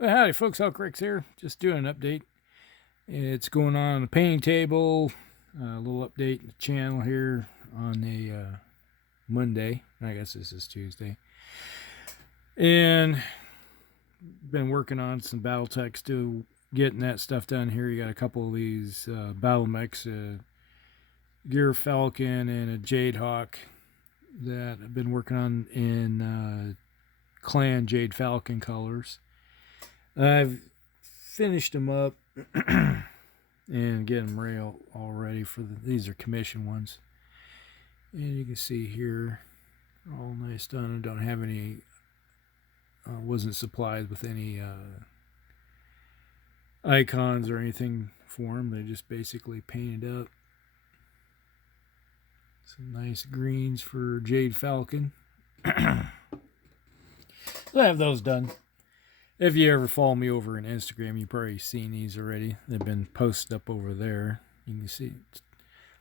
Well, howdy folks, Cricks here. Just doing an update. It's going on the painting table. A little update in the channel here on a Monday. I guess this is Tuesday. And been working on some Battletech, still getting that stuff done here. You got a couple of these battle mechs, Gear Falcon and a Jade Hawk that I've been working on in clan Jade Falcon colors. I've finished them up and getting them all ready for these are commission ones. And you can see here, all nice done. I don't have any, wasn't supplied with any icons or anything for them. They just basically painted up. Some nice greens for Jade Falcon. So I have those done. If you ever follow me over on Instagram, you've probably seen these already. They've been posted up over there. You can see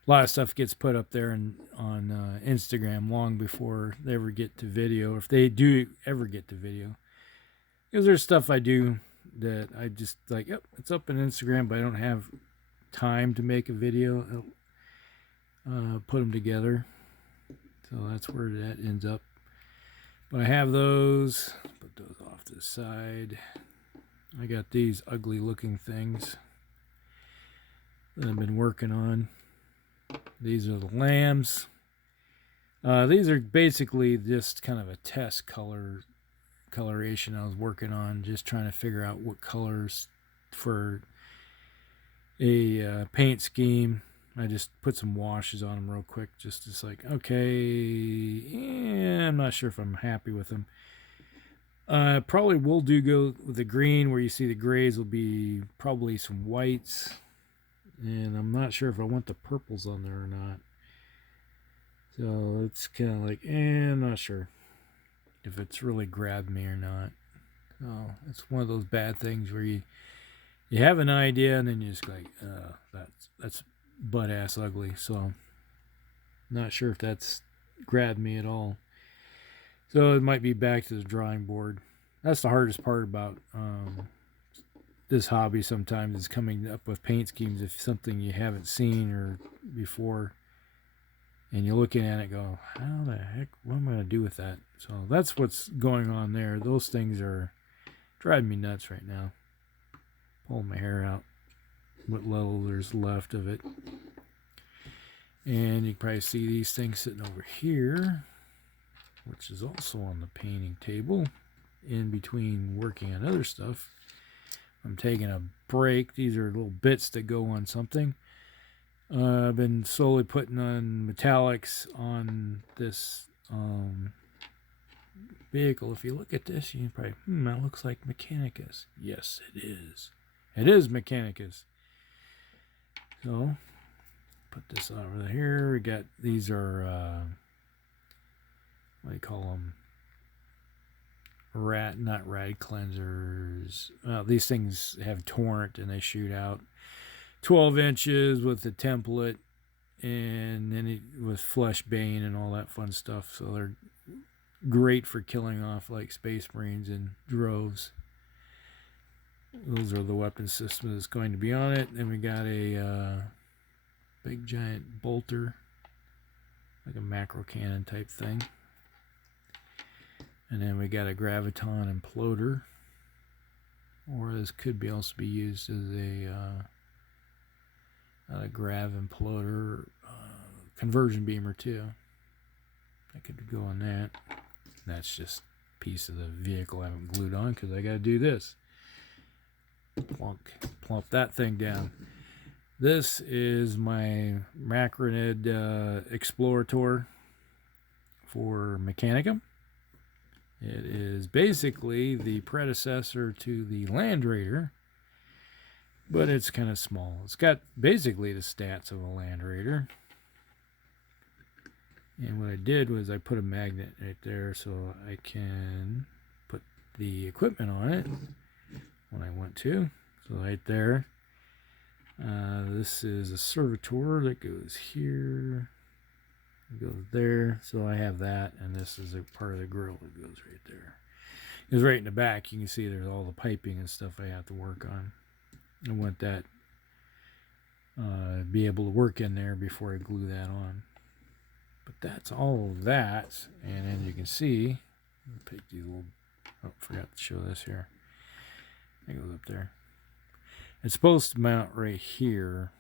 a lot of stuff gets put up there on Instagram long before they ever get to video, if they do ever get to video. Because there's stuff I do that I just like, yep, it's up on Instagram, but I don't have time to make a video, put them together. So that's where that ends up. But I have those. Put those off to the side. I got these ugly looking things that I've been working on. These are the lambs. These are basically just kind of a test coloration I was working on, just trying to figure out what colors for a paint scheme. I just put some washes on them real quick, just as like, okay, I'm not sure if I'm happy with them. Probably will go with the green, where you see the grays will be probably some whites. And I'm not sure if I want the purples on there or not. So it's kind of like, I'm not sure if it's really grabbed me or not. So it's one of those bad things where you have an idea and then you just like, that's butt ass ugly. So not sure if that's grabbed me at all. So it might be back to the drawing board. That's the hardest part about this hobby sometimes, is coming up with paint schemes. If something you haven't seen or before and you're looking at it, go, how the heck, what am I going to do with that? So that's what's going on there. Those things are driving me nuts right now. Pulling my hair out, what little there's left of it. And you can probably see these things sitting over here, which is also on the painting table in between working on other stuff. I'm taking a break. These are little bits that go on something. I've been slowly putting on metallics on this vehicle. If you look at this, you can probably, that looks like Mechanicus. Yes, it is. It is Mechanicus. So, put this over here. We got, these are, what do you call them? Not rad cleansers. These things have torrent and they shoot out 12 inches with the template, and then with flesh bane and all that fun stuff. So they're great for killing off like Space Marines in droves. Those are the weapon system that's going to be on it. Then we got a big giant bolter, like a macro cannon type thing. And then we got a graviton imploder, or this could be also be used as a grav imploder, conversion beamer too. I could go on that. That's just a piece of the vehicle I haven't glued on because I got to do this. Plump that thing down. This is my Macronid Explorator for Mechanicum. It is basically the predecessor to the Land Raider, but it's kind of small. It's got basically the stats of a Land Raider. And what I did was I put a magnet right there so I can put the equipment on it when I want to. So right there. This is a servitor that goes here. It goes there. So I have that, and this is a part of the grill that goes right there. Because right in the back, you can see there's all the piping and stuff I have to work on. I want that be able to work in there before I glue that on. But that's all of that. And then you can see, I'll take these little, oh, forgot to show this here. It goes up there. It's supposed to mount right here,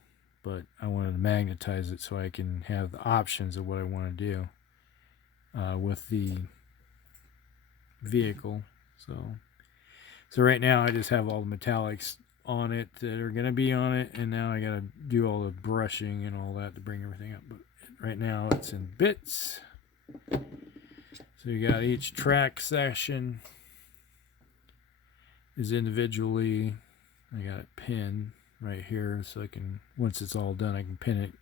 but I wanted to magnetize it so I can have the options of what I want to do with the vehicle. So right now I just have all the metallics on it that are going to be on it, and now I got to do all the brushing and all that to bring everything up. But right now it's in bits. So you got each track section is individually. I got it pinned right here, so I can, once it's all done, I can pin it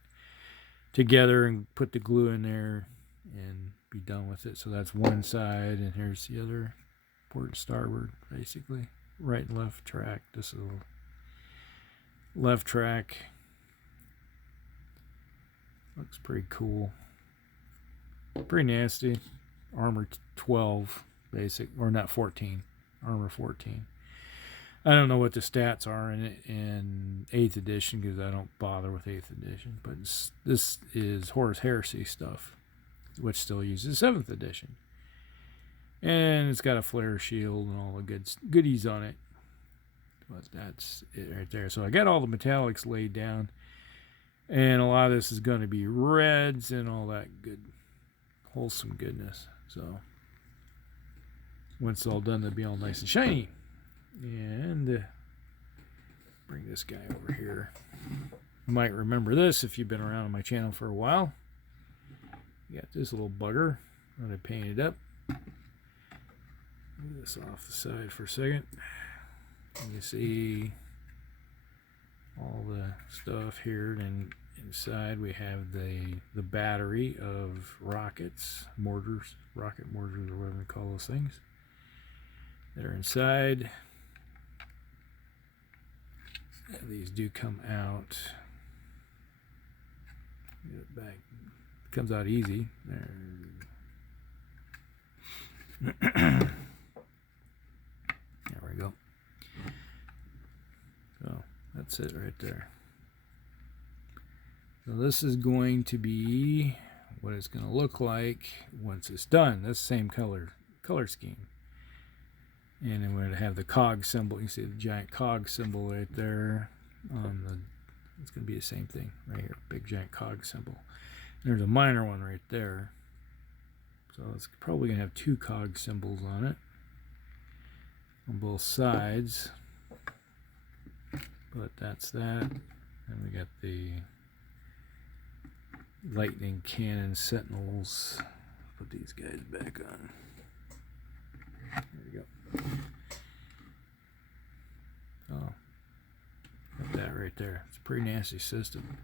together and put the glue in there and be done with it. So that's one side, and here's the other, port and starboard, basically. Right and left track. This is a left track. Looks pretty cool. Pretty nasty. Armor 12, basic, or not 14. Armor 14. I don't know what the stats are in 8th edition because I don't bother with 8th edition. But this is Horus Heresy stuff, which still uses 7th edition. And it's got a flare shield and all the goodies on it. But that's it right there. So I got all the metallics laid down. And a lot of this is going to be reds and all that good, wholesome goodness. So once it's all done, they'll be all nice and shiny. And bring this guy over here. You might remember this if you've been around on my channel for a while. You got this little bugger that I painted up. Move this off the side for a second. You see all the stuff here, and inside we have the battery of rockets, mortars, rocket mortars, or whatever they call those things, that are inside. And these do come out. Get it back. It comes out easy. There we go. So that's it right there. So this is going to be what it's going to look like once it's done. That's the same color scheme. And then we're going to have the cog symbol. You see the giant cog symbol right there. It's going to be the same thing right here. Big giant cog symbol. And there's a minor one right there. So it's probably going to have 2 cog symbols on it. On both sides. But that's that. And we got the lightning cannon sentinels. Put these guys back on. There we go. Oh, got that right there. It's a pretty nasty system.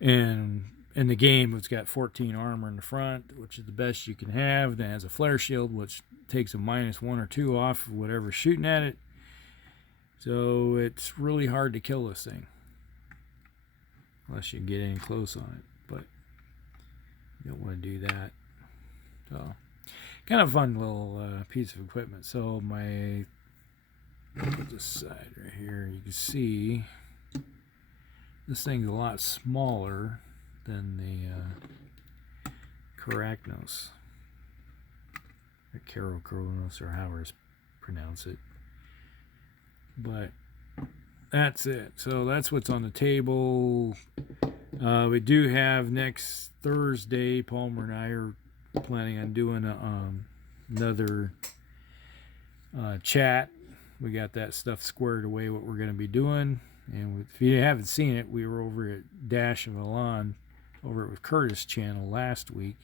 And in the game, it's got 14 armor in the front, which is the best you can have. Then it has a flare shield, which takes a -1 or 2 off of whatever's shooting at it. So it's really hard to kill this thing, unless you get in close on it. But you don't want to do that. So kind of fun little piece of equipment. So put this side right here. You can see this thing's a lot smaller than the Carachnos, or Carachnos, or however it's pronounce it. But that's it. So that's what's on the table. We do have next Thursday, Palmer and I are planning on doing another chat. We got that stuff squared away, what we're going to be doing. And if you haven't seen it, we were over at Dash of Elan, over at Curtis' channel last week.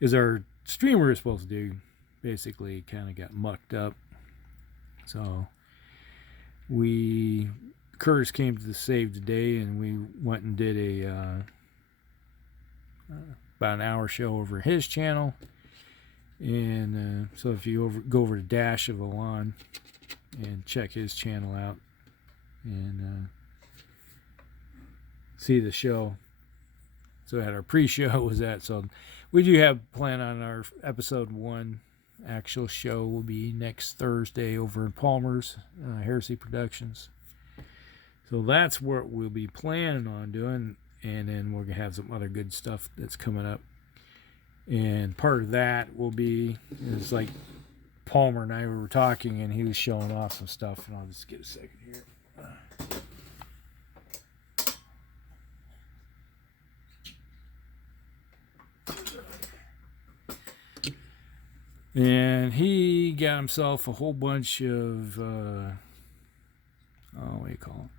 Is our stream we were supposed to do basically kind of got mucked up. So Curtis came to the save today, and we went and did a about an hour show over his channel. And so if you go over to Dash of Elan and check his channel out and see the show. So at our pre-show was that. So we do have plan on our episode 1 actual show will be next Thursday over in Palmer's, Heresy Productions. So that's what we'll be planning on doing, and then we're going to have some other good stuff that's coming up. And part of that will be, is like Palmer and I were talking, and he was showing off some stuff, and I'll just get a second here. And he got himself a whole bunch of, what do you call it?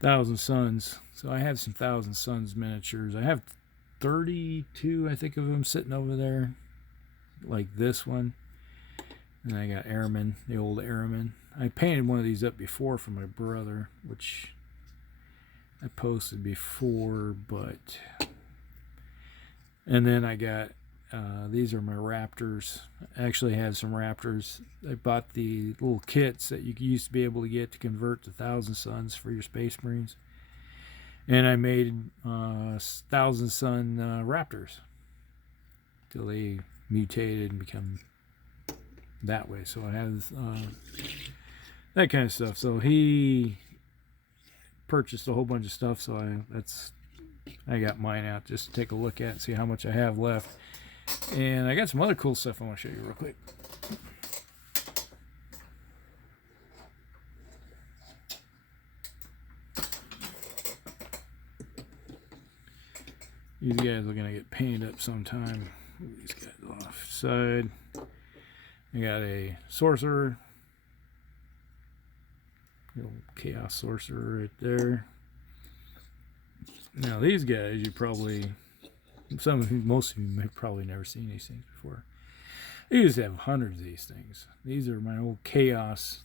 Thousand Suns. So I have some Thousand Suns miniatures. I have 32, I think, of them sitting over there, like this one. And I got Airmen, the old Airmen. I painted one of these up before for my brother, which I posted before, but... And then I got... these are my Raptors. I actually have some Raptors. I bought the little kits that you used to be able to get to convert to Thousand Suns for your Space Marines. And I made Thousand Sun Raptors till they mutated and become that way. So I have that kind of stuff. So he purchased a whole bunch of stuff. So I got mine out just to take a look at and see how much I have left. And I got some other cool stuff I want to show you real quick. These guys are going to get painted up sometime. Move these guys off side. I got a Sorcerer. Little Chaos Sorcerer right there. Now these guys, you probably... most of you have probably never seen these things before. I used to have hundreds of these things. These are my old Chaos.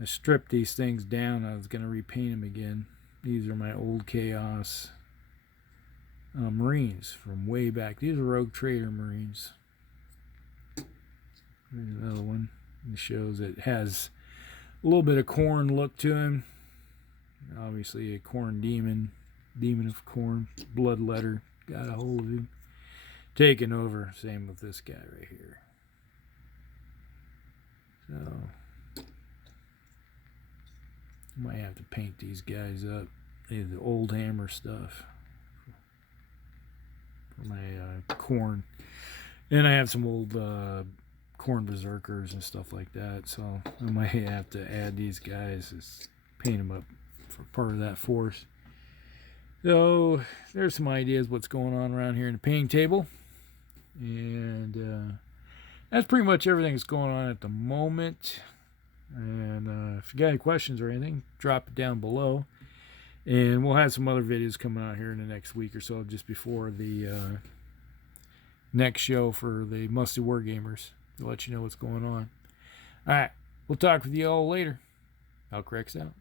I stripped these things down. I was going to repaint them again. These are my old Chaos Marines from way back. These are Rogue Trader Marines. There's another one. It shows it has a little bit of Khorne look to him. Obviously a Khorne demon. Demon of Khorne, Bloodletter, got a hold of him, taken over. Same with this guy right here. So I might have to paint these guys up. They have the old hammer stuff for my Khorne, and I have some old Khorne Berserkers and stuff like that. So I might have to add these guys, just paint them up for part of that force. So there's some ideas what's going on around here in the painting table, and that's pretty much everything that's going on at the moment. And if you got any questions or anything, drop it down below, and we'll have some other videos coming out here in the next week or so, just before the next show for the Musty Wargamers, to let you know what's going on. All right, we'll talk with you all later. Alcrex out.